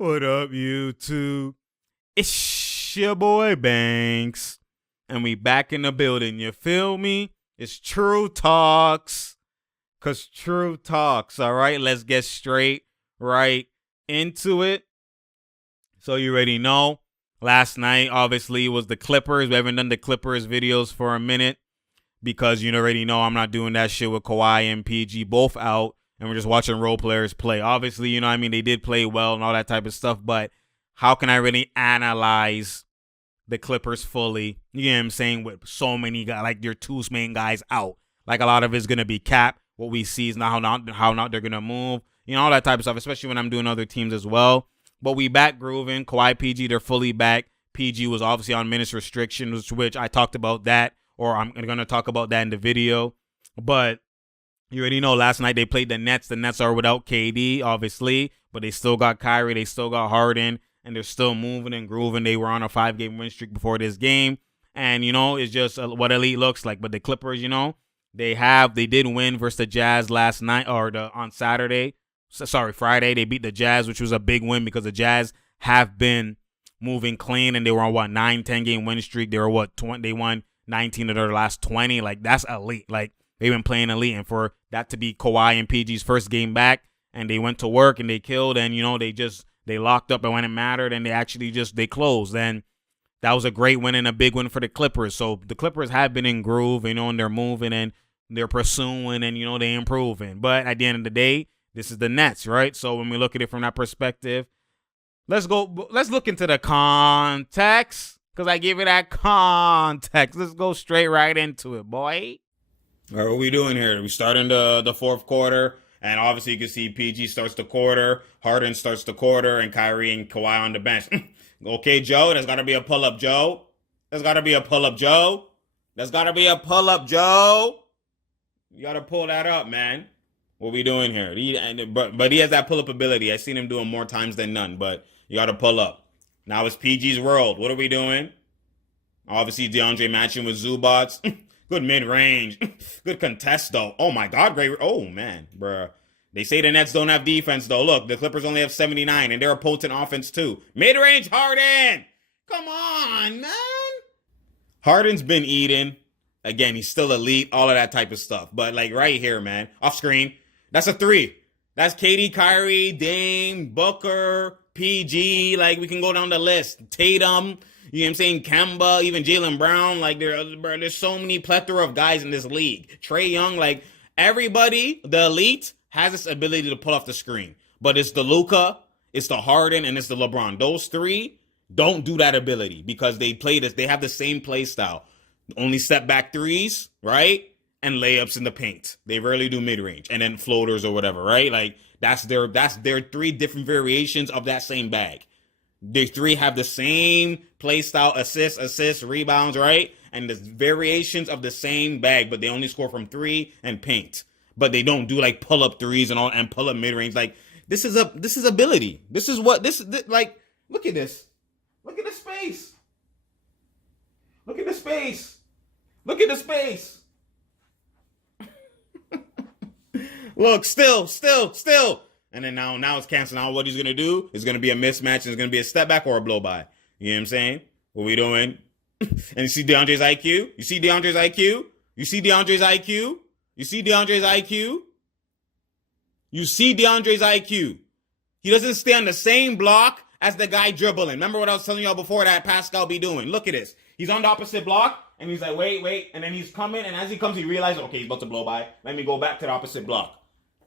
What up, YouTube? It's your boy Banks, and we back in the building. You feel me? It's True Talks, cause True Talks. All right, let's get straight right into it. So you already know, last night obviously was the Clippers. We haven't done the Clippers videos for a minute because you already know I'm not doing that shit with Kawhi and PG both out. And we're just watching role players play. Obviously, you know what I mean? They did play well and all that type of stuff. But how can I really analyze the Clippers fully? You know what I'm saying? With so many guys, like your two main guys out. Like a lot of it's going to be cap. What we see is not how not they're going to move. You know, all that type of stuff, especially when I'm doing other teams as well. But we back grooving. Kawhi, PG, they're fully back. PG was obviously on minutes restrictions, which I talked about that. Or I'm going to talk about that in the video. But you already know last night they played the Nets. The Nets are without KD, obviously, but they still got Kyrie. They still got Harden, and they're still moving and grooving. They were on a 5-game win streak before this game, and, you know, it's just what elite looks like. But the Clippers, you know, they did win versus the Jazz last night, or on Saturday. Friday. They beat the Jazz, which was a big win because the Jazz have been moving clean, and they were on, 9-10-game win streak. They were, 20, they won 19 of their last 20. Like, that's elite. Like, they've been playing elite, and for that to be Kawhi and PG's first game back, and they went to work and they killed, and, you know, they locked up, and when it mattered, and they closed. And that was a great win and a big win for the Clippers. So the Clippers have been in groove, you know, and they're moving and they're pursuing, and, you know, they're improving. But at the end of the day, this is the Nets, right? So when we look at it from that perspective, let's look into the context, because I give it that context. Let's go straight right into it, boy. All right, what are we doing here? We start in the fourth quarter, and obviously you can see PG starts the quarter, Harden starts the quarter, and Kyrie and Kawhi on the bench. Okay, Joe, there's got to be a pull-up, Joe. There's got to be a pull-up, Joe. There's got to be a pull-up, Joe. You got to pull that up, man. What we doing here? But he has that pull-up ability. I've seen him do it more times than none, but you got to pull up. Now it's PG's world. What are we doing? Obviously, DeAndre matching with Zubats. Good mid-range. Good contest, though. Oh, my God. Great. Oh, man. Bruh. They say the Nets don't have defense, though. Look, the Clippers only have 79, and they're a potent offense, too. Mid-range, Harden. Come on, man. Harden's been eating. Again, he's still elite, all of that type of stuff. But, like, right here, man, off screen, that's a 3. That's KD, Kyrie, Dame, Booker, PG. Like, we can go down the list. Tatum. You know what I'm saying? Kemba, even Jaylen Brown. Like, there's so many plethora of guys in this league. Trae Young, like, everybody, the elite, has this ability to pull off the screen. But it's the Luka, it's the Harden, and it's the LeBron. Those three don't do that ability because they have the same play style. Only step back threes, right? And layups in the paint. They rarely do mid-range. And then floaters or whatever, right? Like, that's their 3 different variations of that same bag. The 3 have the same play style, assists, rebounds, right? And the variations of the same bag, but they only score from 3 and paint. But they don't do like pull up threes and pull up mid range. Like, this is ability. This is like, look at this. Look at the space. Look at the space. Look at the space. Look, still. And then now it's canceling out. What he's going to do is going to be a mismatch. It's going to be a step back or a blow by. You know what I'm saying? What we doing? And you see DeAndre's IQ? You see DeAndre's IQ? You see DeAndre's IQ? You see DeAndre's IQ? You see DeAndre's IQ? He doesn't stay on the same block as the guy dribbling. Remember what I was telling y'all before that Pascal be doing? Look at this. He's on the opposite block, and he's like, wait. And then he's coming, and as he comes, he realizes, okay, he's about to blow by. Let me go back to the opposite block.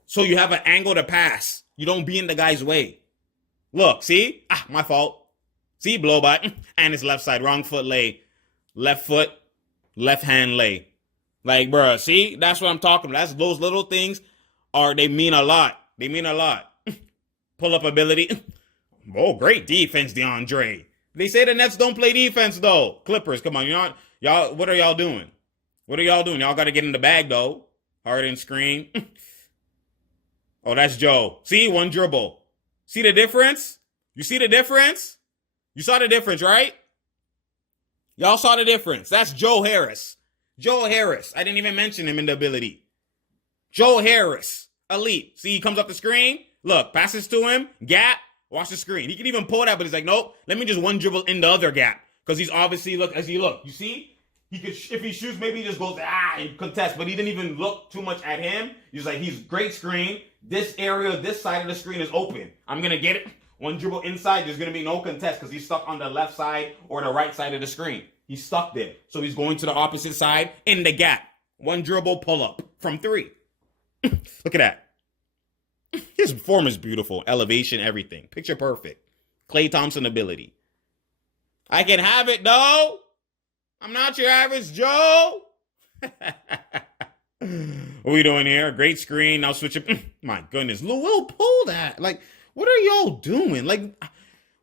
So you have an angle to pass. You don't be in the guy's way. Look, see? My fault. See, blow by. And it's left side. Wrong foot lay. Left foot, left hand lay. Like, bruh, see? That's what I'm talking about. Those little things they mean a lot. They mean a lot. Pull up ability. Oh, great defense, DeAndre. They say the Nets don't play defense, though. Clippers, come on. Y'all, what are y'all doing? What are y'all doing? Y'all got to get in the bag, though. Harden screen. Oh, that's Joe. See, one dribble. See the difference? You see the difference? You saw the difference, right? Y'all saw the difference. That's Joe Harris. Joe Harris. I didn't even mention him in the ability. Joe Harris. Elite. See, he comes up the screen. Look, passes to him. Gap. Watch the screen. He can even pull that, but he's like, nope, let me just one dribble in the other gap. Because he's obviously, look, you see? He could, if he shoots, maybe he just goes, and contest. But he didn't even look too much at him. He's like, he's great screen. This area, this side of the screen is open. I'm going to get it. One dribble inside, there's going to be no contest because he's stuck on the left side or the right side of the screen. He's stuck there. So he's going to the opposite side in the gap. One dribble pull up from 3. Look at that. His form is beautiful. Elevation, everything. Picture perfect. Klay Thompson ability. I can have it, though. I'm not your average Joe. What are we doing here? Great screen. Now switch it. My goodness. Lou Will pull that. Like, what are y'all doing? Like,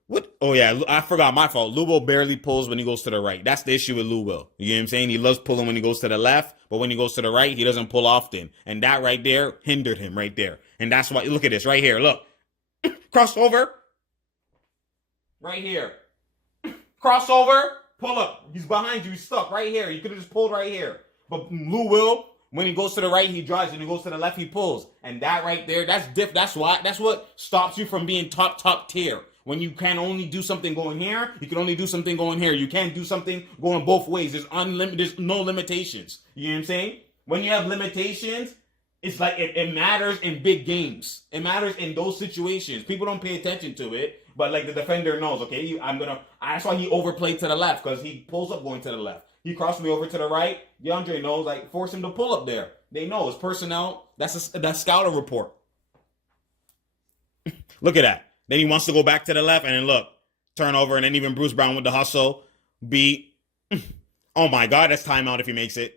what? Oh, yeah. I forgot. My fault. Lou Will barely pulls when he goes to the right. That's the issue with Lou Will. You know what I'm saying? He loves pulling when he goes to the left, but when he goes to the right, he doesn't pull often. And that right there hindered him right there. And that's why, look at this right here. Look. Crossover. Right here. Crossover. Pull up. He's behind you. He's stuck right here. You could have just pulled right here. But Lou Will, when he goes to the right, he drives. When he goes to the left, he pulls. And that right there, that's what stops you from being top tier. When you can only do something going here, you can only do something going here. You can't do something going both ways. There's no limitations. You know what I'm saying? When you have limitations, it's like it matters in big games. It matters in those situations. People don't pay attention to it, but like the defender knows, okay, that's why he overplayed to the left, because he pulls up going to the left. He crossed me over to the right. DeAndre knows, like, force him to pull up there. They know it's personnel. That's scouting report. Look at that. Then he wants to go back to the left, and then look, turnover, and then even Bruce Brown with the hustle. Beat. Oh my God, that's timeout if he makes it.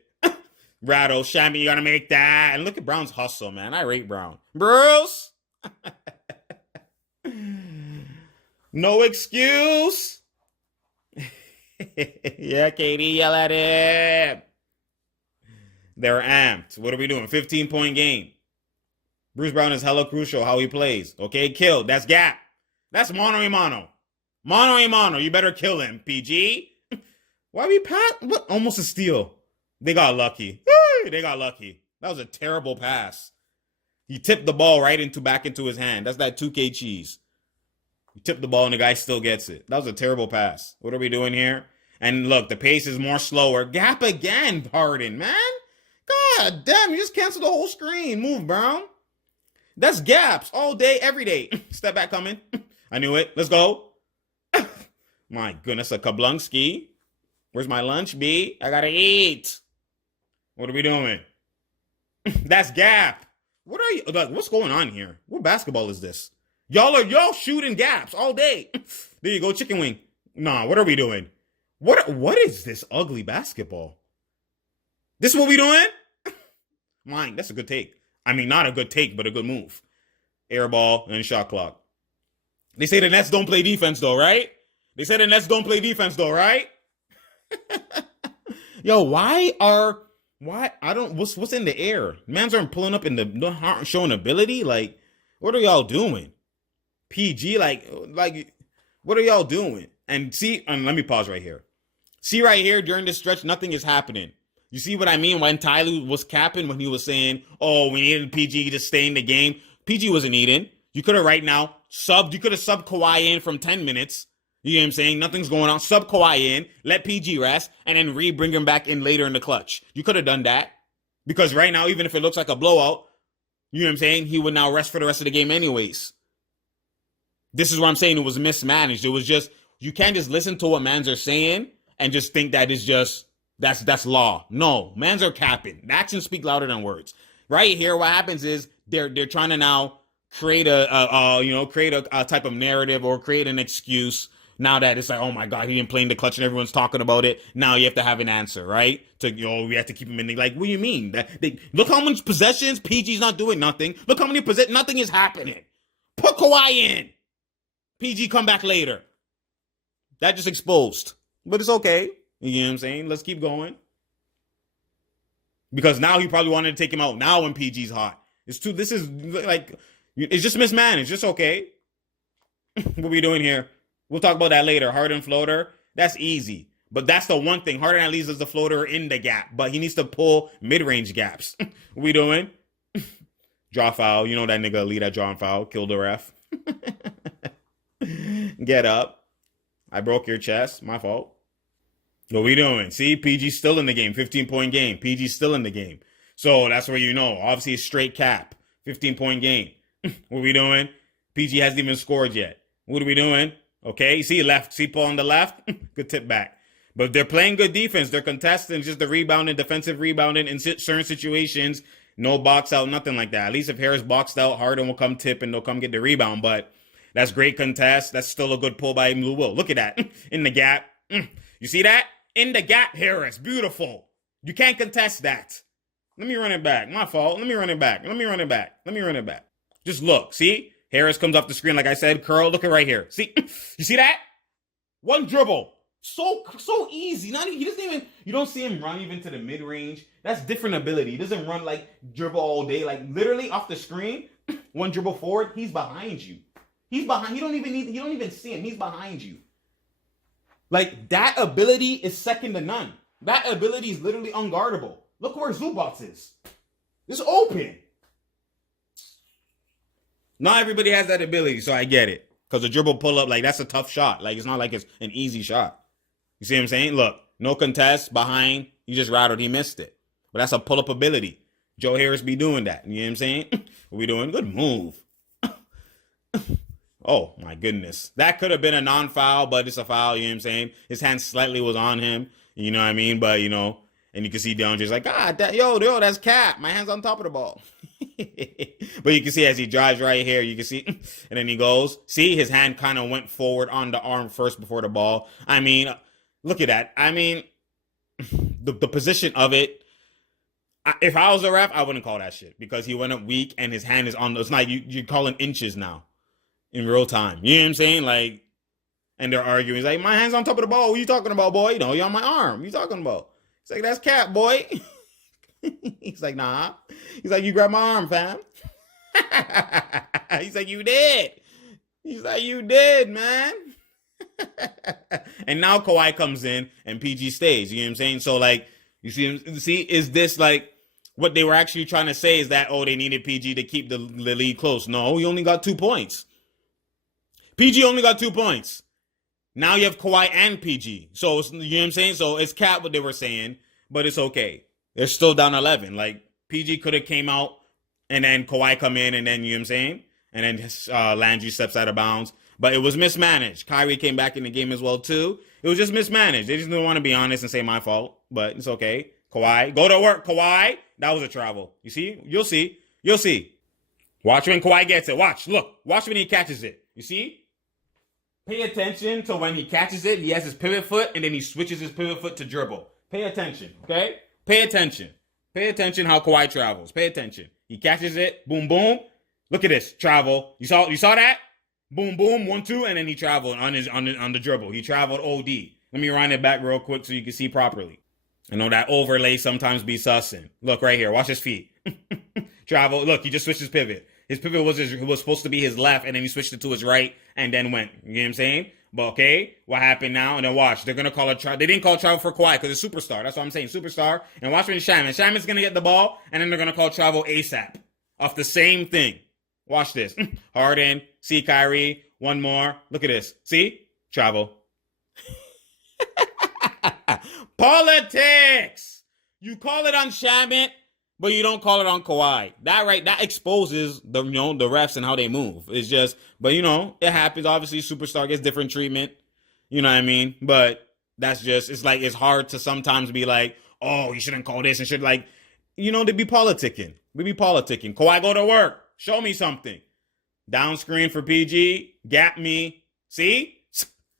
Rattle, Shammy, you gotta make that. And look at Brown's hustle, man. I rate Brown. Bruce. No excuse. Yeah, Katie, yell at him. They're amped. What are we doing? 15-point game. Bruce Brown is hella crucial how he plays. Okay, killed. That's gap. That's mano a mano. Mano a mano. You better kill him, PG. Why we pass? What? Almost a steal. They got lucky. They got lucky. That was a terrible pass. He tipped the ball back into his hand. That's that 2K cheese. He tipped the ball and the guy still gets it. That was a terrible pass. What are we doing here? And look, the pace is more slower. Gap again, Harden, man. God damn, you just canceled the whole screen. Move, Brown. That's gaps all day, every day. Step back coming. I knew it. Let's go. My goodness, a Kablunski. Where's my lunch, B? I gotta eat. What are we doing? That's gap. What are you? Like, what's going on here? What basketball is this? Y'all shooting gaps all day. There you go, chicken wing. Nah, what are we doing? What is this ugly basketball? This is what we doing? Mine, that's a good take. I mean, not a good take, but a good move. Air ball and shot clock. They say the Nets don't play defense though, right? What's in the air? Mans aren't pulling up aren't showing ability? Like, what are y'all doing? PG, like, what are y'all doing? And let me pause right here. See right here, during this stretch, nothing is happening. You see what I mean? When Tyler was capping, when he was saying, oh, we needed PG to stay in the game. PG wasn't eating. You could have right now subbed Kawhi in from 10 minutes. You know what I'm saying? Nothing's going on. Sub Kawhi in, let PG rest, and then bring him back in later in the clutch. You could have done that. Because right now, even if it looks like a blowout, you know what I'm saying? He would now rest for the rest of the game anyways. This is what I'm saying. It was mismanaged. It was just, you can't just listen to what mans are saying and just think that it's just, that's law. No, mans are capping. Actions speak louder than words. Right here, what happens is they're trying to now create a type of narrative or create an excuse. Now that it's like, oh my God, he didn't play in the clutch and everyone's talking about it. Now you have to have an answer, right? We have to keep him in the, like, what do you mean? Look how much possessions, PG's not doing nothing. Look how many nothing is happening. Put Kawhi in. PG come back later. That just exposed. But it's okay. You know what I'm saying? Let's keep going. Because now he probably wanted to take him out. Now when PG's hot. It's just mismanaged. It's okay. What are we doing here? We'll talk about that later. Harden floater. That's easy. But that's the one thing. Harden at least does the floater in the gap. But he needs to pull mid-range gaps. What we doing? Draw foul. You know that nigga lead at drawing foul. Kill the ref. Get up. I broke your chest. My fault. What we doing? See, PG's still in the game. 15-point game. PG's still in the game. So that's where you know. Obviously, a straight cap. 15-point game. What we doing? PG hasn't even scored yet. What are we doing? Okay, see left. See Paul on the left? Good tip back. But they're playing good defense. They're contesting just the rebounding, defensive rebounding in certain situations. No box out, nothing like that. At least if Harris boxed out, Harden will come tip and they'll come get the rebound. But that's great contest. That's still a good pull by Lou Will. Look at that. In the gap. You see that? In the gap, Harris. Beautiful. You can't contest that. Let me run it back. My fault. Let me run it back. Let me run it back. Let me run it back. Just look. See? Harris comes off the screen, like I said. Curl. Look at right here. See? You see that? One dribble. So easy. He doesn't even, you don't see him run even to the mid-range. That's different ability. He doesn't run like dribble all day. Like literally off the screen, one dribble forward, he's behind you. He's behind. You don't even see him. He's behind you. Like that ability is second to none. That ability is literally unguardable. Look where Zubac is. It's open. Not everybody has that ability, so I get it. Because a dribble pull-up, like that's a tough shot. Like it's not like it's an easy shot. You see what I'm saying? Look, no contest, behind. He just rattled. He missed it. But that's a pull-up ability. Joe Harris be doing that. You know what I'm saying? What we doing? Good move. Oh, my goodness. That could have been a non-foul, but it's a foul. You know what I'm saying? His hand slightly was on him. You know what I mean? But, you know, and you can see DeAndre's like, God, yo, that's Cap. My hand's on top of the ball. But you can see as he drives right here, you can see, and then he goes. See, his hand kind of went forward on the arm first before the ball. I mean, look at that. I mean, the position of it, if I was a ref, I wouldn't call that shit because he went up weak and his hand is on. It's like you're calling inches now in real time. You know what I'm saying? Like, and they're arguing. He's like, my hand's on top of the ball. What are you talking about, boy? You know, you're on my arm. What are you talking about? He's like, that's Cap, boy. He's like, nah. He's like, you grabbed my arm, fam. He's like, you did. He's like, you did, man. And now Kawhi comes in and PG stays. You know what I'm saying? So, like, you see, is this like what they were actually trying to say is that, oh, they needed PG to keep the lead close? No, he only got 2 points. PG only got 2 points. Now you have Kawhi and PG. So, you know what I'm saying? So, it's Cap what they were saying, but it's okay. They're still down 11. Like, PG could have came out and then Kawhi come in and then, you know what I'm saying? And then Landry steps out of bounds. But it was mismanaged. Kyrie came back in the game as well, too. It was just mismanaged. They just didn't want to be honest and say my fault. But it's okay. Kawhi, go to work, Kawhi. That was a travel. You see? You'll see. You'll see. Watch when Kawhi gets it. Watch. Look. Watch when he catches it. You see? Pay attention to when he catches it. He has his pivot foot, and then he switches his pivot foot to dribble. Pay attention, okay? Pay attention. Pay attention how Kawhi travels. Pay attention. He catches it. Boom, boom. Look at this. Travel. You saw that? Boom, boom. 1-2, and then he traveled on the dribble. He traveled OD. Let me run it back real quick so you can see properly. I know that overlay sometimes be sussing. Look right here. Watch his feet. Travel. Look, he just switched his pivot. His pivot was supposed to be his left, and then he switched it to his right, and then went. You know what I'm saying? But okay, what happened now? And then watch. They're going to call a travel. They didn't call travel for Kawhi because it's superstar. That's what I'm saying. Superstar. And watch when Shaman's going to get the ball, and then they're going to call travel ASAP. Off the same thing. Watch this. Harden. See Kyrie. One more. Look at this. See? Travel. Politics. You call it on Shamit, but you don't call it on Kawhi. That exposes the refs and how they move. It's just, but it happens. Obviously, superstar gets different treatment. You know what I mean? But that's just, it's like, it's hard to sometimes be like, oh, you shouldn't call this and should they be politicking. We be politicking. Kawhi, go to work. Show me something. Down screen for PG. Gap me. See?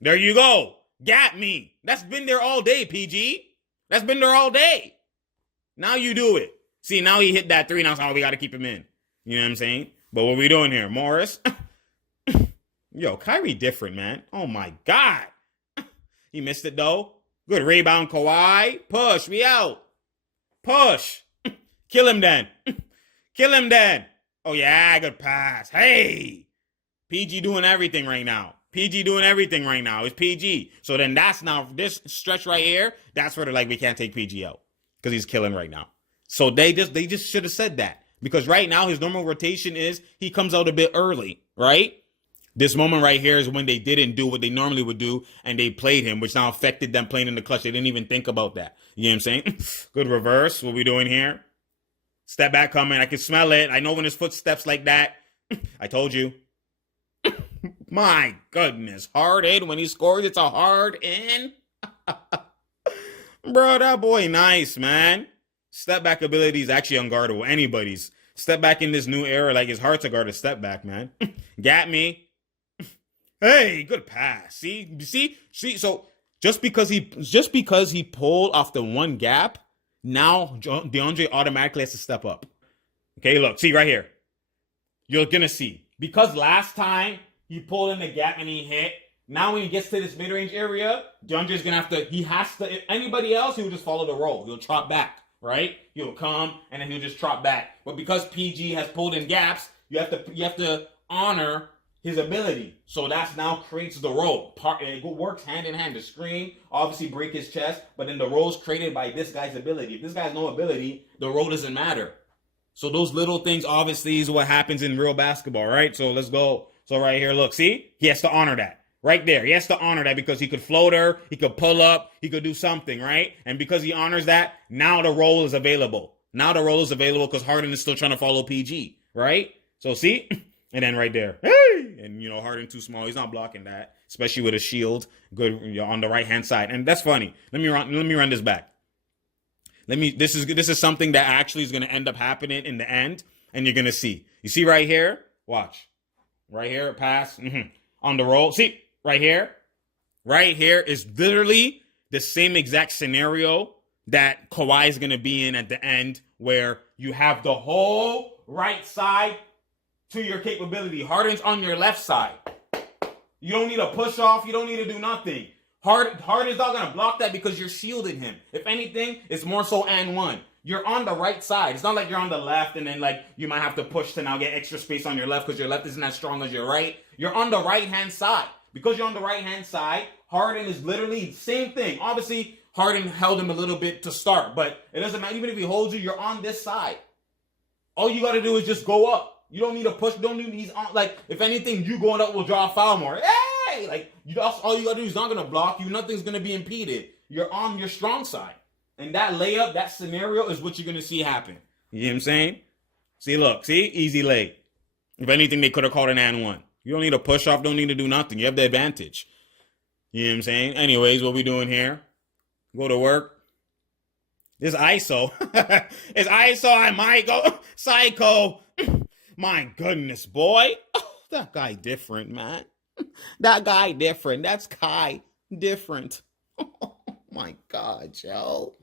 There you go. Gap me. That's been there all day, PG. That's been there all day. Now you do it. See, now he hit that 3. Now we got to keep him in. You know what I'm saying? But what we doing here? Morris? Yo, Kyrie different, man. Oh, my God. He missed it, though. Good rebound, Kawhi. Push. We out. Push. Kill him then. Kill him then. Oh, yeah, good pass. Hey. PG doing everything right now. PG doing everything right now. It's PG. So then that's now, this stretch right here, that's where they're like, we can't take PG out. Because he's killing right now. So they just should have said that. Because right now his normal rotation is he comes out a bit early, right? This moment right here is when they didn't do what they normally would do, and they played him, which now affected them playing in the clutch. They didn't even think about that. You know what I'm saying? Good reverse. What we doing here? Step back coming. I can smell it. I know when his footsteps like that. I told you. My goodness. Harden, when he scores, it's a hard in. Bro, that boy nice, man. Step back ability is actually unguardable. Anybody's. Step back in this new era, like it's hard to guard a step back, man. Got me. Hey, good pass. See. So just because he pulled off the one gap, now DeAndre automatically has to step up. Okay, look, see right here. You're gonna see because last time he pulled in the gap and he hit. Now when he gets to this mid-range area, DeAndre's gonna have to. He has to. If anybody else, he will just follow the roll. He'll chop back, right? He'll come and then he'll just chop back. But because PG has pulled in gaps, you have to honor his ability. So that's now creates the roll. It works hand in hand. The screen obviously break his chest, but then the roll's created by this guy's ability. If this guy has no ability, the roll doesn't matter. So those little things obviously is what happens in real basketball, right? So let's go. So right here, look, see? He has to honor that. Right there. He has to honor that because he could floater, he could pull up, he could do something, right? And because he honors that, now the roll is available. Now the roll is available because Harden is still trying to follow PG, right? So see? And then right there. Hey! And, Harden too small. He's not blocking that, especially with a shield good on the right-hand side. And that's funny. Let me run this back. This is something that actually is going to end up happening in the end, and you're going to see. You see right here? Watch. Right here, pass. On the roll. See? Right here is literally the same exact scenario that Kawhi is going to be in at the end, where you have the whole right side to your capability. Harden's on your left side. You don't need a push off. You don't need to do nothing. Harden's not going to block that because you're shielding him. If anything, it's more so and one. You're on the right side. It's not like you're on the left and then you might have to push to now get extra space on your left because your left isn't as strong as your right. You're on the right-hand side. Because you're on the right-hand side, Harden is literally the same thing. Obviously, Harden held him a little bit to start, but it doesn't matter. Even if he holds you, you're on this side. All you got to do is just go up. You don't need a push. He's on. If anything, you going up will draw a foul more. Hey! All you got to do is not going to block you. Nothing's going to be impeded. You're on your strong side. And that layup, that scenario is what you're going to see happen. You know what I'm saying? See, easy lay. If anything, they could have called an and one. You don't need a push-off, don't need to do nothing. You have the advantage. You know what I'm saying? Anyways, what we doing here? Go to work. This ISO. It's ISO, I might go psycho. My goodness, boy. Oh, that guy different, man. That guy different. That's Kai different. Oh, my God, yo.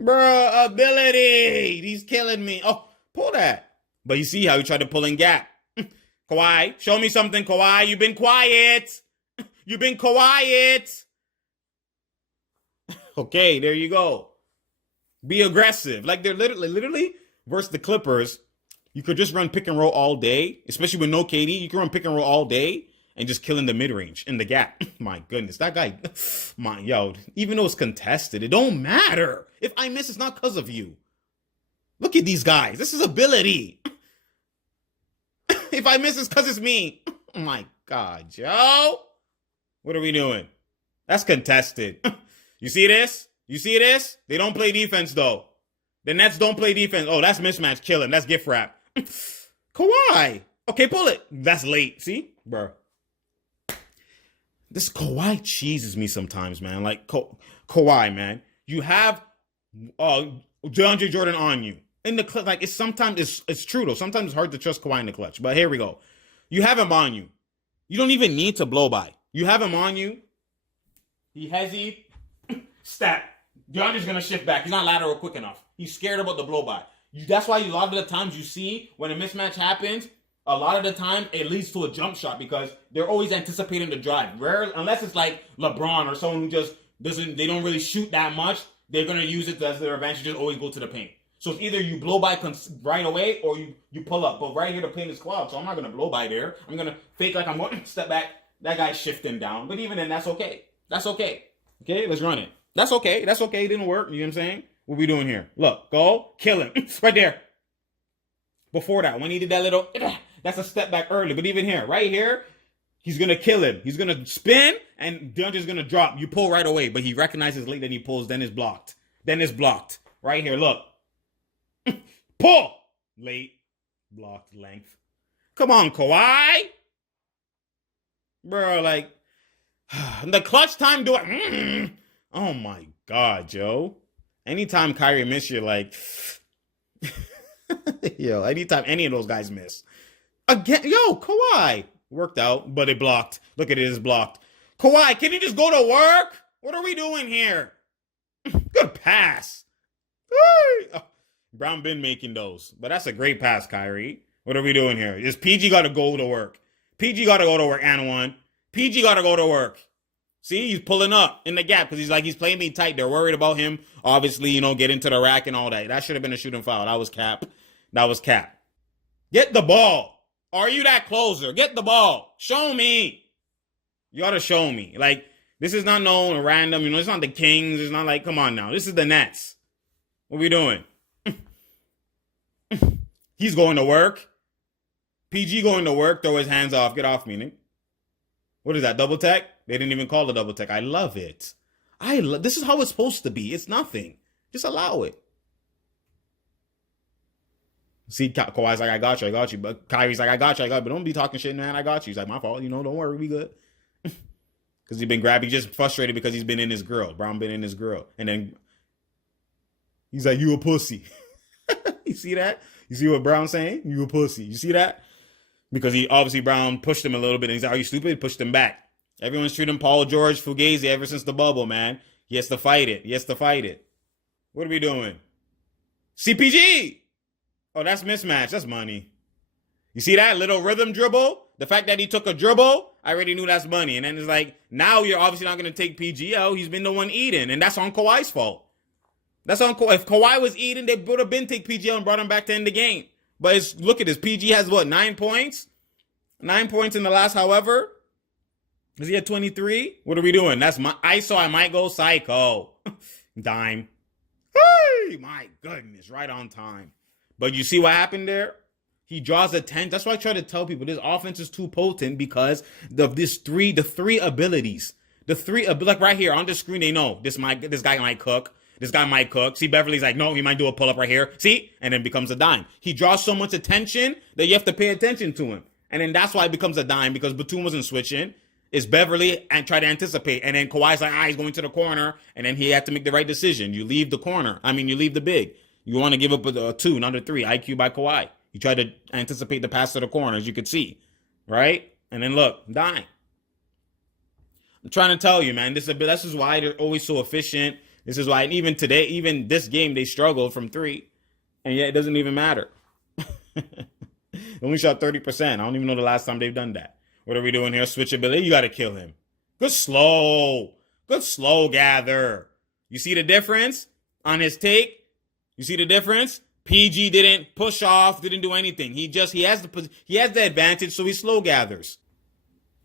Bruh, ability. He's killing me. Oh, pull that. But you see how he tried to pull in gap. Kawhi, show me something, Kawhi. You've been quiet. You've been quiet. Okay, there you go. Be aggressive. They're literally versus the Clippers. You could just run pick and roll all day, especially with no KD. You can run pick and roll all day and just kill in the mid-range, in the gap. My goodness, that guy, even though it's contested, it don't matter. If I miss, it's not because of you. Look at these guys. This is ability. If I miss, it's because it's me. Oh my God, Joe. What are we doing? That's contested. You see this? They don't play defense, though. The Nets don't play defense. Oh, that's mismatch. Kill him. That's gift wrap. Kawhi. Okay, pull it. That's late. See? Bro. This Kawhi cheeses me sometimes, man. Kawhi, man. You have DeAndre Jordan on you. In the clutch, it's true though. Sometimes it's hard to trust Kawhi in the clutch. But here we go. You have him on you. You don't even need to blow by. You have him on you. He hesitates. Step. DeAndre's gonna shift back. He's not lateral quick enough. He's scared about the blow by. That's why a lot of the times you see when a mismatch happens, a lot of the time it leads to a jump shot because they're always anticipating the drive. Unless it's like LeBron or someone who just they don't really shoot that much, they're gonna use it as their advantage. Just always go to the paint. So it's either you blow by right away or you pull up. But right here, the paint is clogged, so I'm not going to blow by there. I'm going to fake like I'm going to step back. That guy's shifting down. But even then, that's okay. That's okay. Okay, let's run it. That's okay. That's okay. It didn't work. You know what I'm saying? What we doing here? Look, go, kill him. Right there. Before that, when he did that little, that's a step back early. But even here, right here, He's gonna kill him. He's gonna spin, and DeAndre's gonna drop. You pull right away, but he recognizes late that he pulls, then is blocked. Then is blocked. Right here, look. Pull! Late. Blocked length. Come on, Kawhi. Bro, like, the clutch time do it. Oh my God, Joe. Anytime Kyrie miss, you're like, yo, anytime any of those guys miss. Again, yo, Kawhi. Worked out, but it blocked. Look at it, it's blocked. Kawhi, can you just go to work? What are we doing here? Good pass. Brown been making those, but that's a great pass, Kyrie. What are we doing here? Just PG got to go to work. PG got to go to work, and one. PG got to go to work. See, he's pulling up in the gap because he's playing me tight. They're worried about him. Obviously, get into the rack and all that. That should have been a shooting foul. That was cap. That was cap. Get the ball. Are you that closer? Get the ball. Show me. You got to show me. Like, this is not known or random. It's not the Kings. It's not like, come on now. This is the Nets. What are we doing? He's going to work. PG going to work. Throw his hands off. Get off me, Nick. What is that? Double tech? They didn't even call the double tech. I love it. This is how it's supposed to be. It's nothing. Just allow it. See, Kawhi's like, I got you. But Kyrie's like, I got you. But don't be talking shit, man. I got you. He's like, my fault. Don't worry. We good. Because he's been grabbing. He's just frustrated because he's been in his girl. Brown been in his girl. And then he's like, you a pussy. You see that? You see what Brown's saying? You a pussy. You see that? Because Brown pushed him a little bit. And he's like, are you stupid? He pushed him back. Everyone's treating Paul George Fugazi ever since the bubble, man. He has to fight it. What are we doing? CPG! Oh, that's mismatch. That's money. You see that little rhythm dribble? The fact that he took a dribble, I already knew that's money. And then it's like, now you're obviously not going to take PG out. He's been the one eating. And that's on Kawhi's fault. That's on Kawhi. If Kawhi was eating, they would have been take PG out and brought him back to end the game. But look at this. PG has what, 9 points? 9 points in the last however. Is he at 23? What are we doing? That's my ISO. I might go psycho. Dime. Hey, my goodness. Right on time. But you see what happened there? He draws attention. That's why I try to tell people this offense is too potent because of the three abilities. Like right here on the screen, they know this guy might cook. This guy might cook. See, Beverly's like, no, he might do a pull-up right here. See? And then becomes a dime. He draws so much attention that you have to pay attention to him. And then that's why it becomes a dime because Batum wasn't switching. It's Beverly and try to anticipate. And then Kawhi's like, he's going to the corner. And then he had to make the right decision. You leave the corner. You leave the big. You want to give up a 2, not a 3. IQ by Kawhi. You try to anticipate the pass to the corner, as you could see. Right? And then look, dime. I'm trying to tell you, man. This is why they're always so efficient. This is why even today, even this game, they struggled from 3. And yet it doesn't even matter. They only shot 30%. I don't even know the last time they've done that. What are we doing here? Switchability? You got to kill him. Good slow gather. You see the difference on his take? You see the difference? PG didn't push off, didn't do anything. He has the advantage, so he slow gathers.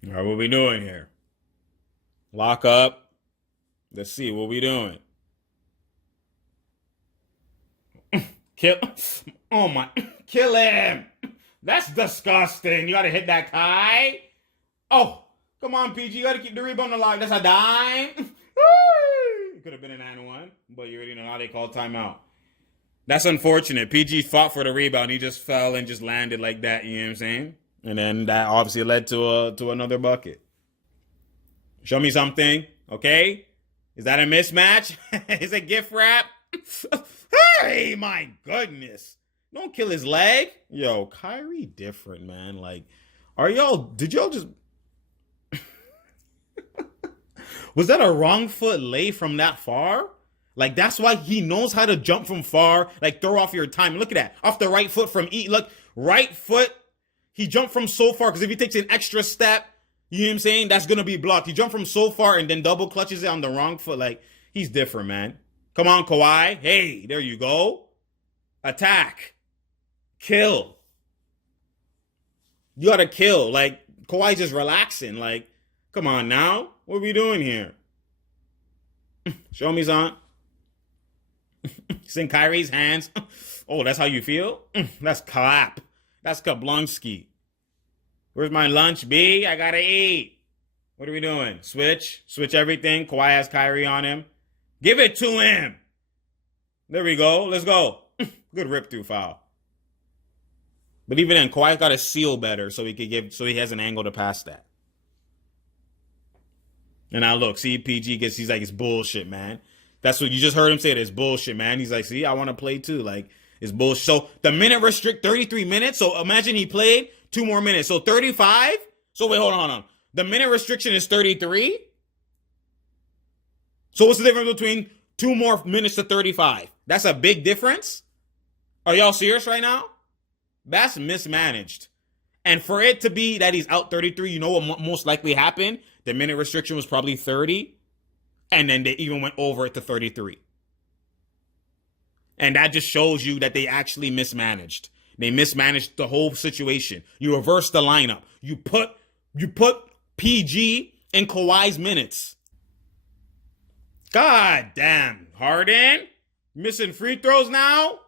All right, what are we doing here? Lock up. Let's see, what we doing? Kill him. That's disgusting. You got to hit that Kai. Oh, come on, PG. You got to keep the rebound alive. That's a dime. It could have been an and one, but you already know how they call timeout. That's unfortunate. PG fought for the rebound. He just fell and just landed like that. You know what I'm saying? And then that obviously led to another bucket. Show me something, okay? Is that a mismatch? Is it gift wrap? Hey, my goodness. Don't kill his leg. Yo, Kyrie different, man. Like, did y'all just... Was that a wrong foot lay from that far? Like, that's why he knows how to jump from far, like, throw off your time. Look at that. Off the right foot from look, right foot, he jumped from so far, because if he takes an extra step, you know what I'm saying, that's going to be blocked. He jumped from so far and then double clutches it on the wrong foot. Like, he's different, man. Come on, Kawhi. Hey, there you go. Attack. Kill. You got to kill. Like, Kawhi's just relaxing. Like, come on now. What are we doing here? Show me, son. It's in Kyrie's hands. Oh, that's how you feel? That's clap. That's Kablonski. Where's my lunch, B? I gotta eat. What are we doing? Switch everything. Kawhi has Kyrie on him. Give it to him. There we go. Let's go. Good rip through foul. But even then, Kawhi's got to seal better so he has an angle to pass that. And now look, see, he's like, it's bullshit, man. That's what you just heard him say. It's bullshit, man. He's like, see, I want to play too. Like, it's bullshit. So the minute restrict 33 minutes. So imagine he played 2 more minutes. So 35. So wait, hold on. The minute restriction is 33. So what's the difference between 2 more minutes to 35? That's a big difference. Are y'all serious right now? That's mismanaged. And for it to be that he's out 33, you know what most likely happened? The minute restriction was probably 30. And then they even went over it to 33. And that just shows you that they actually mismanaged. They mismanaged the whole situation. You reversed the lineup. You put PG in Kawhi's minutes. God damn. Harden? Missing free throws now?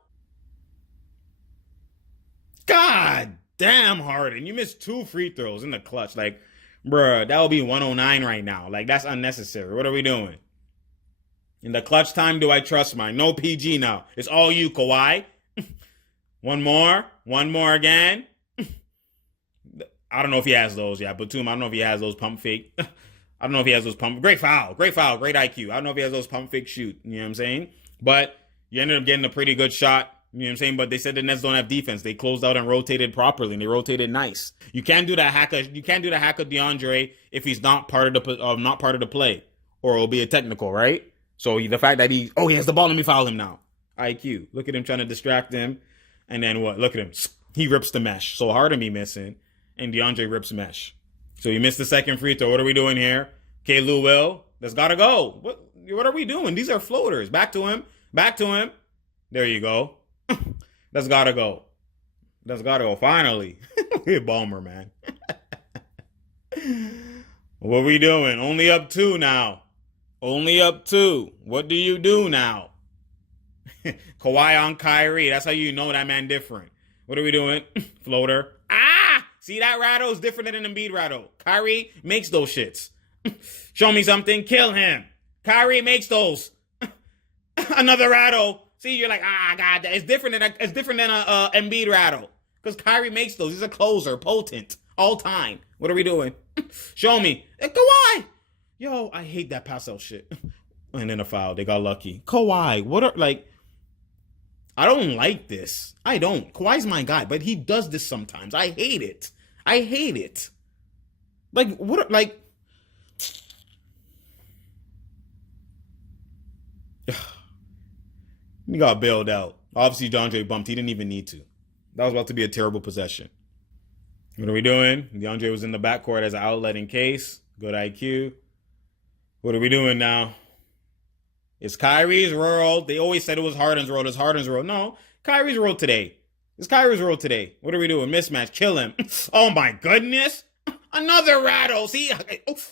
God damn, Harden. You missed 2 free throws in the clutch. Like, bruh, that would be 109 right now. Like, that's unnecessary. What are we doing? In the clutch time, do I trust mine? No PG now. It's all you, Kawhi. One more again. I don't know if he has those. Yeah, Batum, I don't know if he has those pump fake. I don't know if he has those pump. Great foul, great IQ. I don't know if he has those pump fake shoot. You know what I'm saying? But you ended up getting a pretty good shot. You know what I'm saying? But they said the Nets don't have defense. They closed out and rotated properly, and they rotated nice. You can't do that hack. You can't do the hack of DeAndre if he's not part of the play, or it'll be a technical, right? So the fact that he has the ball, let me foul him now. IQ. Look at him trying to distract him, and then what? Look at him. He rips the mesh. So Harden be missing, and DeAndre rips mesh. So he missed the second free throw. What are we doing here? Okay, Lou Will. That's gotta go. What are we doing? These are floaters. Back to him. There you go. That's gotta go. Finally. Balmer, man. What are we doing? Only up 2 now. What do you do now? Kawhi on Kyrie. That's how you know that man different. What are we doing? Floater. See, that rattle is different than an Embiid rattle. Kyrie makes those shits. Show me something. Kill him. Kyrie makes those. Another rattle. See, you're like, God, it's different than a Embiid rattle. Because Kyrie makes those. He's a closer, potent, all time. What are we doing? Show me. Kawhi. Yo, I hate that pass out shit. And then a foul. They got lucky. Kawhi, I don't like this. I don't. Kawhi's my guy, but he does this sometimes. I hate it. He got bailed out. Obviously, DeAndre bumped. He didn't even need to. That was about to be a terrible possession. What are we doing? DeAndre was in the backcourt as an outlet in case. Good IQ. What are we doing now? It's Kyrie's world. They always said it was Harden's world. It's Harden's world. No, Kyrie's world today. It's Kyrie's world today. What are we doing? Mismatch. Kill him. Oh, my goodness. Another rattle. See?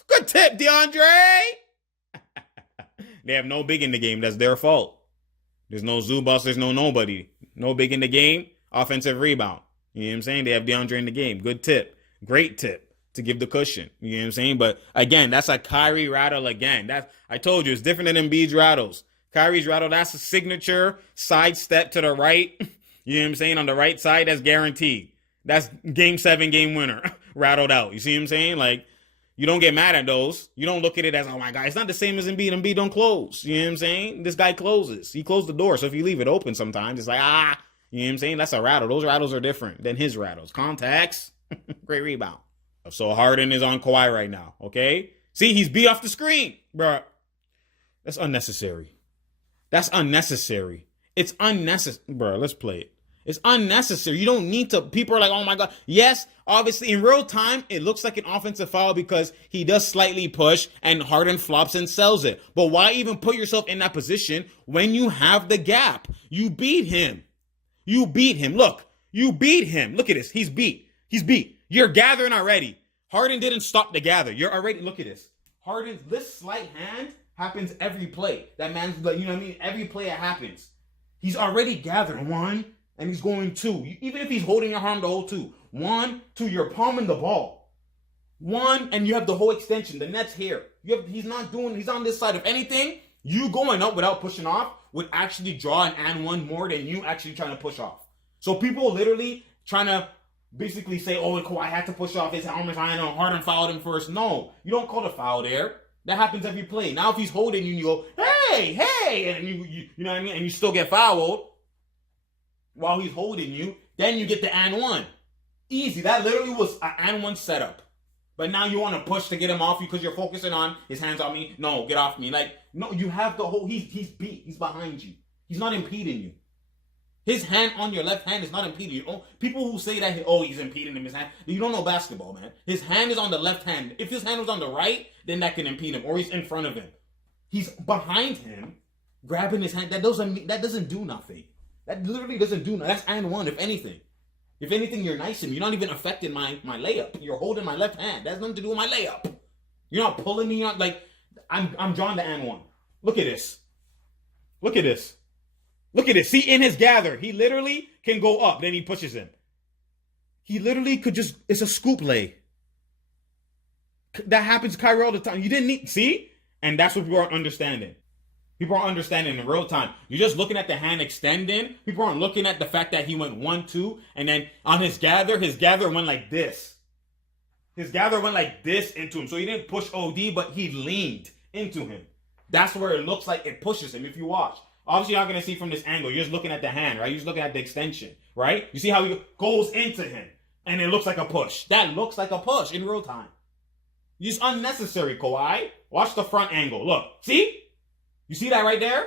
Good tip, DeAndre. They have no big in the game. That's their fault. There's no Zubas. There's no nobody. No big in the game. Offensive rebound. You know what I'm saying? They have DeAndre in the game. Good tip. Great tip to give the cushion. You know what I'm saying? But again, that's a Kyrie rattle again. I told you, it's different than Embiid's rattles. Kyrie's rattle, that's a signature side step to the right. You know what I'm saying? On the right side, that's guaranteed. That's game 7, game winner. Rattled out. You see what I'm saying? Like, you don't get mad at those. You don't look at it as, oh my God, it's not the same as Embiid. Embiid don't close. You know what I'm saying? This guy closes. He closed the door. So if you leave it open sometimes, it's like, you know what I'm saying? That's a rattle. Those rattles are different than his rattles. Contacts. Great rebound. So Harden is on Kawhi right now. Okay? See, he's beat off the screen. Bruh. That's unnecessary. It's unnecessary. Bruh, let's play it. It's unnecessary. You don't need to. People are like, oh my God. Yes, obviously, in real time, it looks like an offensive foul because he does slightly push and Harden flops and sells it. But why even put yourself in that position when you have the gap? You beat him. Look, you beat him. Look at this. He's beat. You're gathering already. Harden didn't stop the gather. You're already, look at this. This slight hand happens every play. That man's like, you know what I mean? Every play it happens. He's already gathered 1. And he's going 2. Even if he's holding your arm to hold 2. 1, 2, you're palming the ball. 1, and you have the whole extension. The net's here. He's on this side. If anything, you going up without pushing off would actually draw an and 1 more than you actually trying to push off. So people literally trying to basically say, oh, Kawhi had to push off his helmet. I know Harden fouled him first. No, you don't call the foul there. That happens every play. Now if he's holding you, you go, hey, and you know what I mean? And you still get fouled while he's holding you. Then you get the and 1. Easy. That literally was an and 1 setup. But now you want to push to get him off you because you're focusing on his hands on me. No, get off me. Like, no, you have the whole, he's beat. He's behind you. He's not impeding you. His hand on your left hand is not impeding you. Oh, people who say that, oh, he's impeding him, his hand. You don't know basketball, man. His hand is on the left hand. If his hand was on the right, then that can impede him. Or he's in front of him. He's behind him, grabbing his hand. That doesn't do nothing. That literally doesn't do nothing. That's and 1, if anything. If anything, you're nice to me. You're not even affecting my layup. You're holding my left hand. That has nothing to do with my layup. You're not pulling me. You're not like, I'm drawing the and 1. Look at this. Look at this. Look at this. See, in his gather, he literally can go up. Then he pushes him. He literally could just, it's a scoop lay. That happens to Kyrie all the time. You didn't need, see? And that's what people aren't understanding. People aren't understanding in real time. You're just looking at the hand extending. People aren't looking at the fact that he went 1, 2, and then on his gather went like this. His gather went like this into him. So he didn't push OD, but he leaned into him. That's where it looks like it pushes him if you watch. Obviously, you're not going to see from this angle. You're just looking at the hand, right? You're just looking at the extension, right? You see how he goes into him, and it looks like a push. That looks like a push in real time. It's unnecessary, Kawhi. Watch the front angle. Look. See? You see that right there?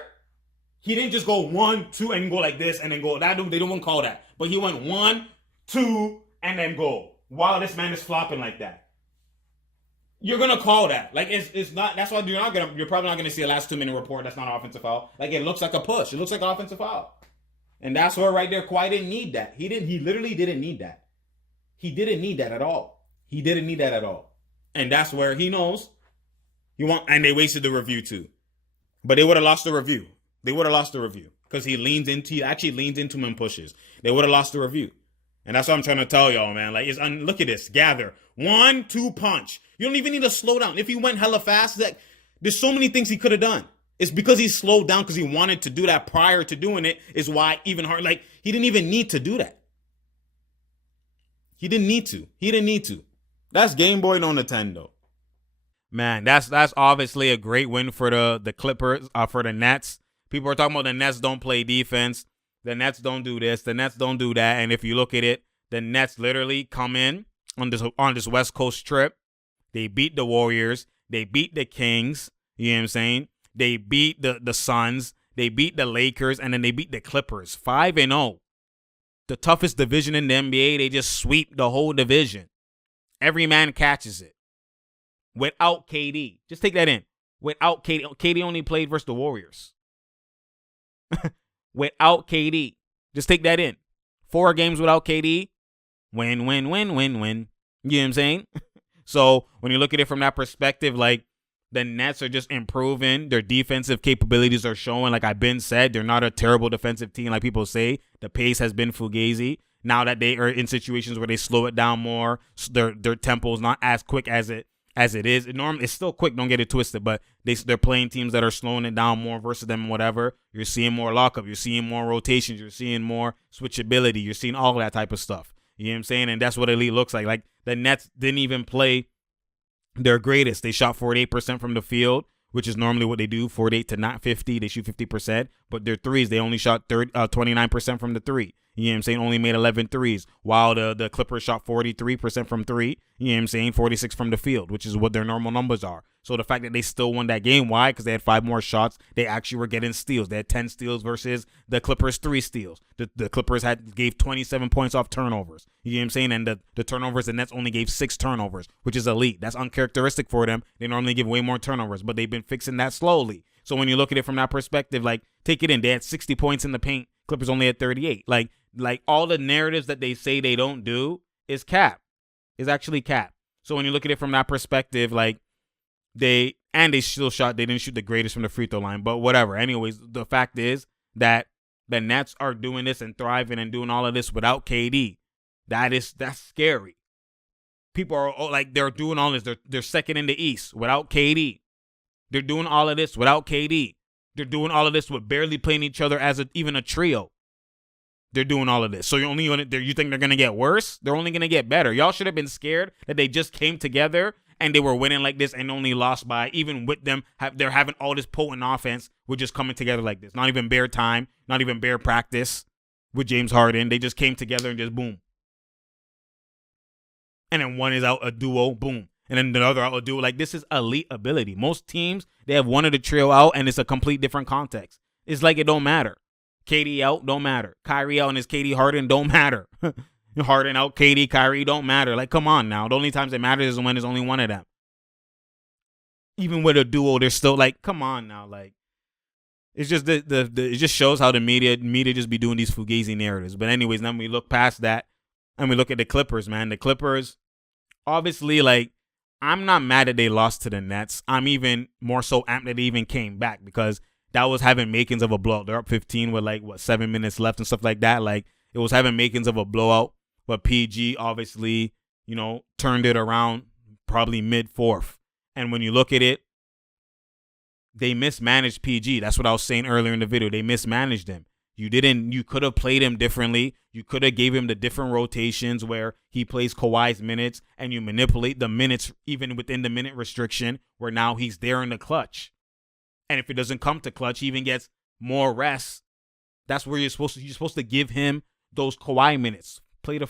He didn't just go 1, 2, and go like this, and then go. They don't want to call that. But he went 1, 2, and then go. While this man is flopping like that. You're gonna call that. Like it's not. That's why you're probably not gonna see a last 2-minute report. That's not an offensive foul. Like it looks like a push. It looks like an offensive foul. And that's where right there, Kawhi didn't need that. He literally didn't need that. He didn't need that at all. He didn't need that at all. And that's where he knows. And they wasted the review too. But they would have lost the review. Because he actually leans into him and pushes. They would have lost the review. And that's what I'm trying to tell y'all, man. Like, look at this. Gather. 1, 2, punch. You don't even need to slow down. If he went hella fast, there's so many things he could have done. It's because he slowed down because he wanted to do that prior to doing it is why even hard. Like, he didn't even need to do that. He didn't need to. That's Game Boy, no Nintendo. Man, that's obviously a great win for the Clippers, for the Nets. People are talking about the Nets don't play defense. The Nets don't do this. The Nets don't do that. And if you look at it, the Nets literally come in on this West Coast trip. They beat the Warriors. They beat the Kings. You know what I'm saying? They beat the Suns. They beat the Lakers. And then they beat the Clippers. 5-0. The toughest division in the NBA. They just sweep the whole division. Every man catches it. Without KD. Just take that in. Without KD. KD only played versus the Warriors. Without KD. Just take that in. 4 games without KD. Win, win, win, win, win. You know what I'm saying? So when you look at it from that perspective, like the Nets are just improving. Their defensive capabilities are showing. Like I've been said, they're not a terrible defensive team like people say. The pace has been fugazi. Now that they are in situations where they slow it down more, their tempo is not as quick as it is. It's still quick, don't get it twisted, but they're playing teams that are slowing it down more versus them, whatever. You're seeing more lockup. You're seeing more rotations. You're seeing more switchability. You're seeing all that type of stuff. You know what I'm saying? And that's what elite looks like. Like the Nets didn't even play their greatest. They shot 48% from the field, which is normally what they do, 48 to not 50. They shoot 50%, but their threes, they only shot 29% from the three. You know what I'm saying? Only made 11 threes, while the Clippers shot 43% from three. You know what I'm saying? 46 from the field, which is what their normal numbers are. So the fact that they still won that game, why? Because they had 5 more shots. They actually were getting steals. They had 10 steals versus the Clippers 3 steals. The Clippers gave 27 points off turnovers. You know what I'm saying? And the turnovers, the Nets only gave 6 turnovers, which is elite. That's uncharacteristic for them. They normally give way more turnovers, but they've been fixing that slowly. So when you look at it from that perspective, like, take it in. They had 60 points in the paint. Clippers only had 38. Like all the narratives that they say they don't do is cap. Is actually cap. So when you look at it from that perspective, like they still shot, they didn't shoot the greatest from the free throw line, but whatever. Anyways, the fact is that the Nets are doing this and thriving and doing all of this without KD. That's scary. People are like, they're doing all this. They're second in the East without KD. They're doing all of this without KD. They're doing all of this with barely playing each other as even a trio. They're doing all of this. So you think they're going to get worse? They're only going to get better. Y'all should have been scared that they just came together and they were winning like this and only lost by, even with them, they're having all this potent offense. We're just coming together like this. Not even bare time, not even bare practice with James Harden. They just came together and just boom. And then one is out a duo, boom. And then the other out a duo. Like, this is elite ability. Most teams, they have one of the trio out and it's a complete different context. It's like it don't matter. KD out, don't matter. Kyrie out and his KD Harden don't matter. Harden out, KD, Kyrie don't matter. Like, come on now. The only times it matters is when there's only one of them. Even with a duo, they're still like, come on now. Like, it's just it just shows how the media just be doing these fugazi narratives. But anyways, then we look past that and we look at the Clippers, man. The Clippers, obviously, like, I'm not mad that they lost to the Nets. I'm even more so amped that they even came back because that was having makings of a blowout. They're up 15 with 7 minutes left and stuff like that. Like, it was having makings of a blowout. But PG obviously, turned it around probably mid-fourth. And when you look at it, they mismanaged PG. That's what I was saying earlier in the video. They mismanaged him. You could have played him differently. You could have gave him the different rotations where he plays Kawhi's minutes and you manipulate the minutes even within the minute restriction where now he's there in the clutch. And if it doesn't come to clutch, he even gets more rest. That's where you're supposed to give him those Kawhi minutes. Play the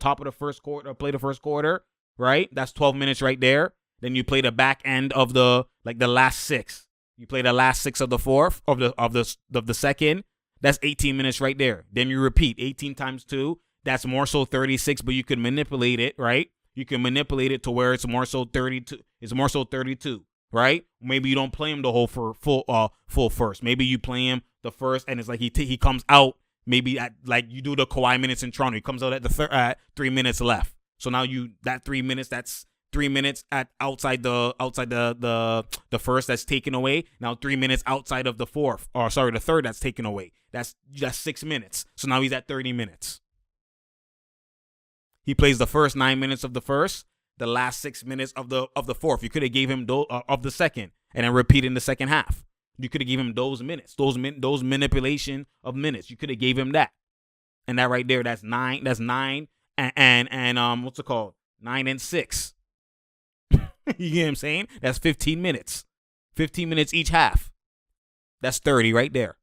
top of the first quarter, or play the first quarter, right? That's 12 minutes right there. Then you play the back end of the last 6. You play the last 6 of the fourth of the second. That's 18 minutes right there. Then you repeat 18 times 2. That's more so 36, but you can manipulate it, right? You can manipulate it to where it's more so 32. It's more so 32. Right? Maybe you don't play him the whole full first. Maybe you play him the first, and it's like he comes out. Maybe at, like, you do the Kawhi minutes in Toronto. He comes out at 3 minutes left. So now that 3 minutes. That's 3 minutes at outside the first that's taken away. Now 3 minutes outside of the the third that's taken away. That's 6 minutes. So now he's at 30 minutes. He plays the first 9 minutes of the first. The last 6 minutes of the fourth. You could have gave him of the second and then repeat in the second half. You could have given him those minutes, those manipulation of minutes. You could have gave him that. And that right there, that's 9. That's 9 and what's it called? 9 and 6. You get what I'm saying? That's 15 minutes. 15 minutes each half. That's 30 right there.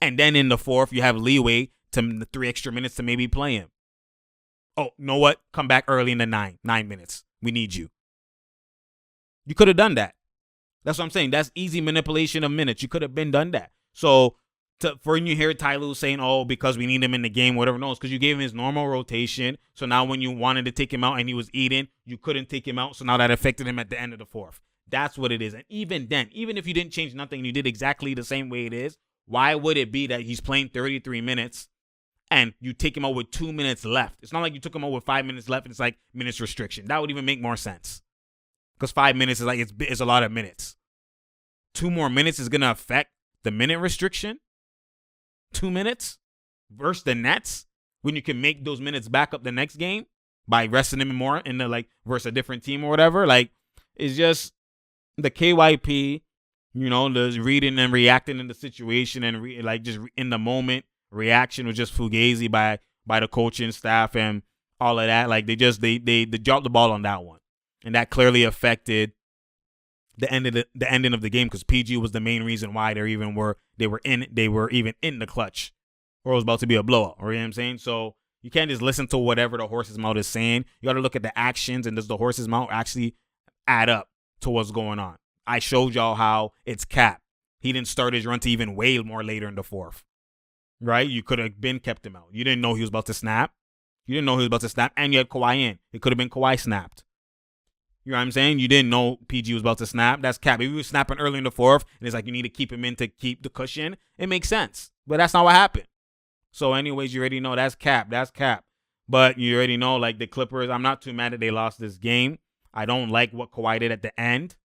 And then in the fourth, you have leeway to 3 extra minutes to maybe play him. Oh, you know what? Come back early in the 9 minutes. We need you. You could have done that. That's what I'm saying. That's easy manipulation of minutes. You could have been done that. So for when you hear Ty Lue saying, oh, because we need him in the game, whatever, no, it's because you gave him his normal rotation. So now when you wanted to take him out and he was eating, you couldn't take him out. So now that affected him at the end of the fourth. That's what it is. And even then, even if you didn't change nothing and you did exactly the same way it is, why would it be that he's playing 33 minutes and you take him out with 2 minutes left? It's not like you took him out with 5 minutes left and it's like minutes restriction. That would even make more sense. Because 5 minutes is like, it's a lot of minutes. 2 more minutes is going to affect the minute restriction. 2 minutes versus the Nets when you can make those minutes back up the next game by resting him more in the versus a different team or whatever. Like, it's just the KYP, the reading and reacting in the situation and just in the moment reaction was just fugazi by the coaching staff and all of that. Like, they dropped the ball on that one. And that clearly affected the ending of the game because PG was the main reason why they were even in the clutch or it was about to be a blowout. You know what I'm saying? So you can't just listen to whatever the horse's mouth is saying. You got to look at the actions and does the horse's mouth actually add up to what's going on? I showed y'all how it's cap. He didn't start his run to even way more later in the fourth. Right? You could have kept him out. You didn't know he was about to snap. And you had Kawhi in. It could have been Kawhi snapped. You know what I'm saying? You didn't know PG was about to snap. That's cap. If he was snapping early in the fourth, and it's like you need to keep him in to keep the cushion, it makes sense. But that's not what happened. So anyways, you already know that's cap. But you already know, like, the Clippers, I'm not too mad that they lost this game. I don't like what Kawhi did at the end.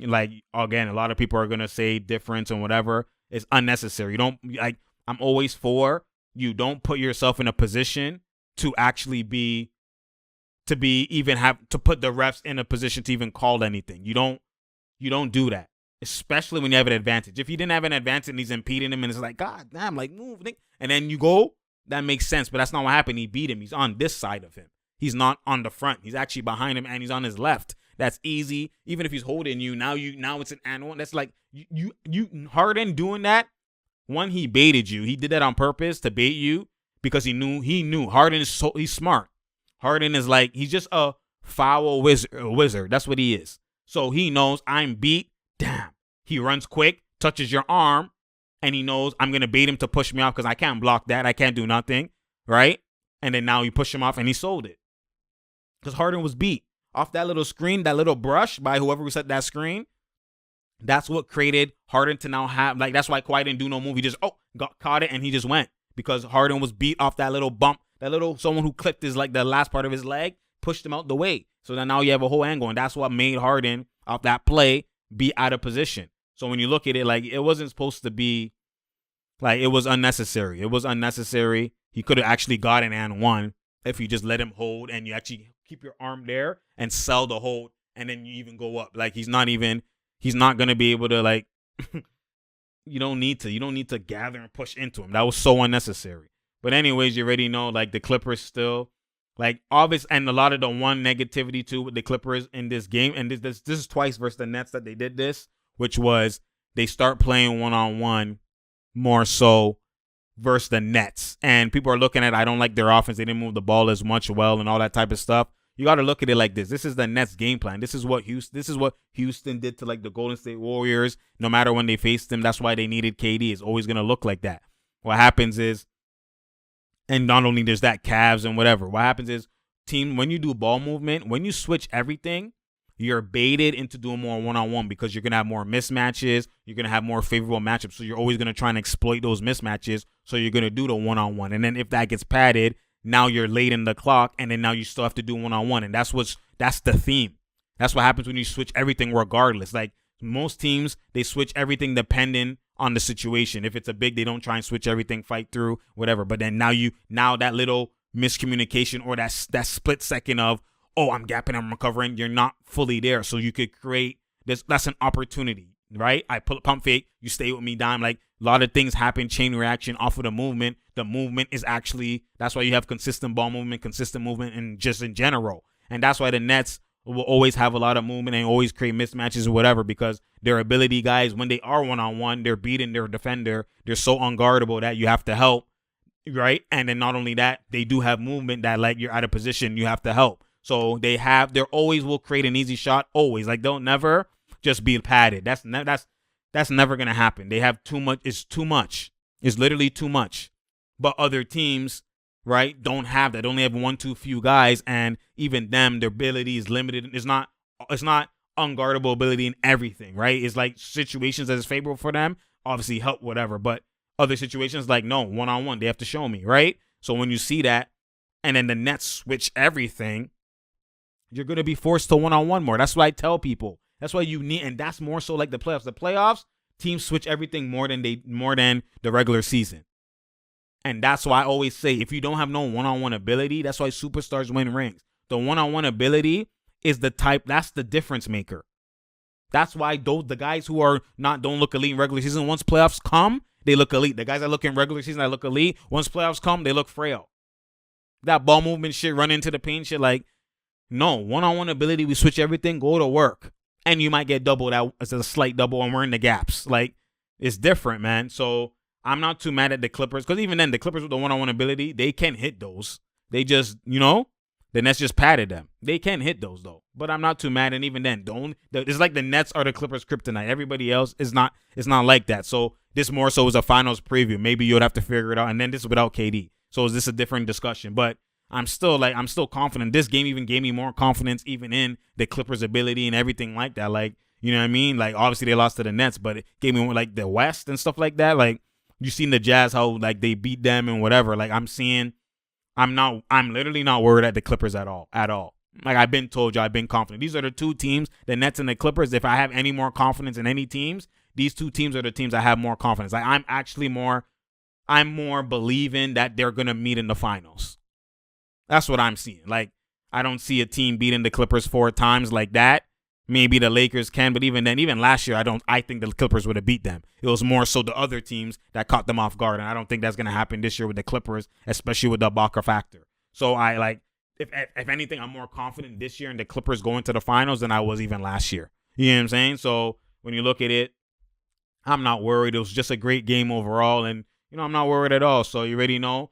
Like, again, a lot of people are going to say difference and whatever. It's unnecessary. I'm always for you don't put yourself in a position to actually be even have to put the refs in a position to even call anything. You don't do that, especially when you have an advantage. If you didn't have an advantage and he's impeding him and it's like, God damn, like move, and then you go, that makes sense. But that's not what happened. He beat him. He's on this side of him. He's not on the front. He's actually behind him and he's on his left. That's easy. Even if he's holding you, now it's an and one. That's like you Harden doing that. One, he baited you. He did that on purpose to bait you because he knew Harden is he's smart. Harden is like, he's just a foul wizard. That's what he is. So he knows I'm beat. Damn. He runs quick, touches your arm, and he knows I'm going to bait him to push me off because I can't block that. I can't do nothing, right? And then now you push him off and he sold it. Because Harden was beat. Off that little screen, that little brush by whoever who set that screen, that's what created Harden to now have, like, that's why Kawhi didn't do no move. He just, caught it and he just went. Because Harden was beat off that little bump. That little someone who clipped his like the last part of his leg, pushed him out the way. So then now you have a whole angle, and that's what made Harden off that play be out of position. So when you look at it, like it wasn't supposed to be, like it was unnecessary. It was unnecessary. He could have actually got an and one if you just let him hold and you actually keep your arm there and sell the hold, and then you even go up. Like he's not gonna be able to like. You don't need to gather and push into him. That was so unnecessary. But anyways, you already know, like, the Clippers still, like, obvious, and a lot of the one negativity, too, with the Clippers in this game, and this is twice versus the Nets that they did this, which was they start playing one-on-one more so versus the Nets. And people are looking at, I don't like their offense. They didn't move the ball as much well and all that type of stuff. You got to look at it like this. This is the Nets game plan. This is what Houston did to, like, the Golden State Warriors. No matter when they faced them, that's why they needed KD. It's always going to look like that. What happens is, and not only there's that Cavs and whatever. What happens is, team, when you do ball movement, when you switch everything, you're baited into doing more one-on-one because you're going to have more mismatches. You're going to have more favorable matchups. So you're always going to try and exploit those mismatches. So you're going to do the one-on-one. And then if that gets padded, now you're late in the clock. And then now you still have to do one-on-one. And that's the theme. That's what happens when you switch everything regardless. Like most teams, they switch everything depending on the situation. If it's a big, they don't try and switch everything, fight through, whatever. But then now that little miscommunication or that split second of, oh, I'm gapping, I'm recovering, you're not fully there. So you could create this. That's an opportunity, right? I pump fake, you stay with me, dime. Like a lot of things happen, chain reaction off of the movement. The movement is actually, that's why you have consistent ball movement, and just in general. And that's why the Nets will always have a lot of movement and always create mismatches or whatever, because their ability guys, when they are one-on-one, they're beating their defender. They're so unguardable that you have to help, right? And then not only that, they do have movement that, like, you're out of position, you have to help. So they always will create an easy shot, always. Like, they'll never just be padded. That's never going to happen. They have too much. It's too much. It's literally too much. But other teams, right, don't have that. They only have one, too few guys, and even them, their ability is limited. It's not unguardable ability in everything, right? It's like situations that is favorable for them, obviously help, whatever. But other situations, like, no, one-on-one, they have to show me, right? So when you see that, and then the Nets switch everything, you're going to be forced to one-on-one more. That's what I tell people. That's why you need, and that's more so like the playoffs. The playoffs, teams switch everything more than the regular season. And that's why I always say, if you don't have no one-on-one ability, that's why superstars win rings. The one-on-one ability is that's the difference maker. That's why the guys who don't look elite in regular season, once playoffs come, they look elite. The guys that look in regular season, that look elite, once playoffs come, they look frail. That ball movement shit, run into the paint shit, like, no, one-on-one ability, we switch everything, go to work. And you might get doubled out as a slight double, and we're in the gaps. Like, it's different, man. So I'm not too mad at the Clippers, because even then, the Clippers with the one-on-one ability, they can hit those. They just, the Nets just patted them. They can hit those, though. But I'm not too mad, and even then, it's like the Nets are the Clippers' kryptonite. Everybody else is not. It's not like that. So this more so is a finals preview. Maybe you'd have to figure it out, and then this is without KD. So is this a different discussion? But I'm still confident. This game even gave me more confidence, even in the Clippers' ability and everything like that. Like, you know what I mean? Like, obviously they lost to the Nets, but it gave me more, like, the West and stuff like that. Like, you seen the Jazz, how, like, they beat them and whatever. Like, I'm literally not worried at the Clippers at all. Like, I've been told you, I've been confident. These are the two teams, the Nets and the Clippers. If I have any more confidence in any teams, these two teams are the teams I have more confidence. Like, I'm more believing that they're going to meet in the finals. That's what I'm seeing. Like, I don't see a team beating the Clippers 4 times like that. Maybe the Lakers can, but even then, even last year, I think the Clippers would have beat them. It was more so the other teams that caught them off guard, and I don't think that's going to happen this year with the Clippers, especially with the Ibaka factor. So I like, if anything, I'm more confident this year in the Clippers going to the finals than I was even last year. You know what I'm saying? So when you look at it, I'm not worried. It was just a great game overall, and I'm not worried at all. So you already know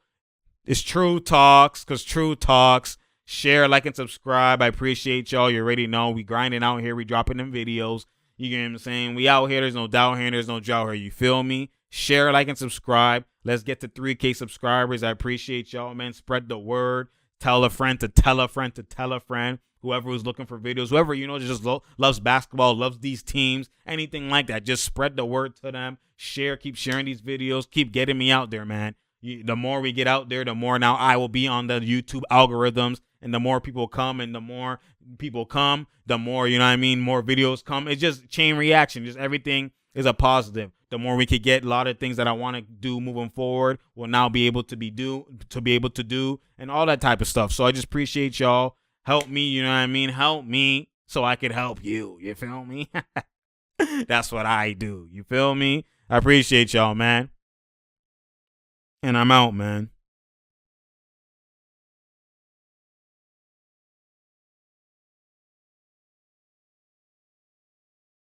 it's True Talks, because True Talks. Share, like, and subscribe. I appreciate y'all. You already know we grinding out here. We dropping them videos. You get what I'm saying? We out here. There's no doubt here. There's no drought here. You feel me? Share, like, and subscribe. Let's get to 3K subscribers. I appreciate y'all, man. Spread the word. Tell a friend to tell a friend to tell a friend. Whoever who's looking for videos, whoever, just loves basketball, loves these teams, anything like that. Just spread the word to them. Share. Keep sharing these videos. Keep getting me out there, man. The more we get out there, the more now I will be on the YouTube algorithms. And the more people come, and the more people come, the more, more videos come. It's just chain reaction. Just everything is a positive. The more we could get a lot of things that I want to do moving forward, we'll now be able to be able to do, and all that type of stuff. So I just appreciate y'all. Help me, Help me so I could help you. You feel me? That's what I do. You feel me? I appreciate y'all, man. And I'm out, man.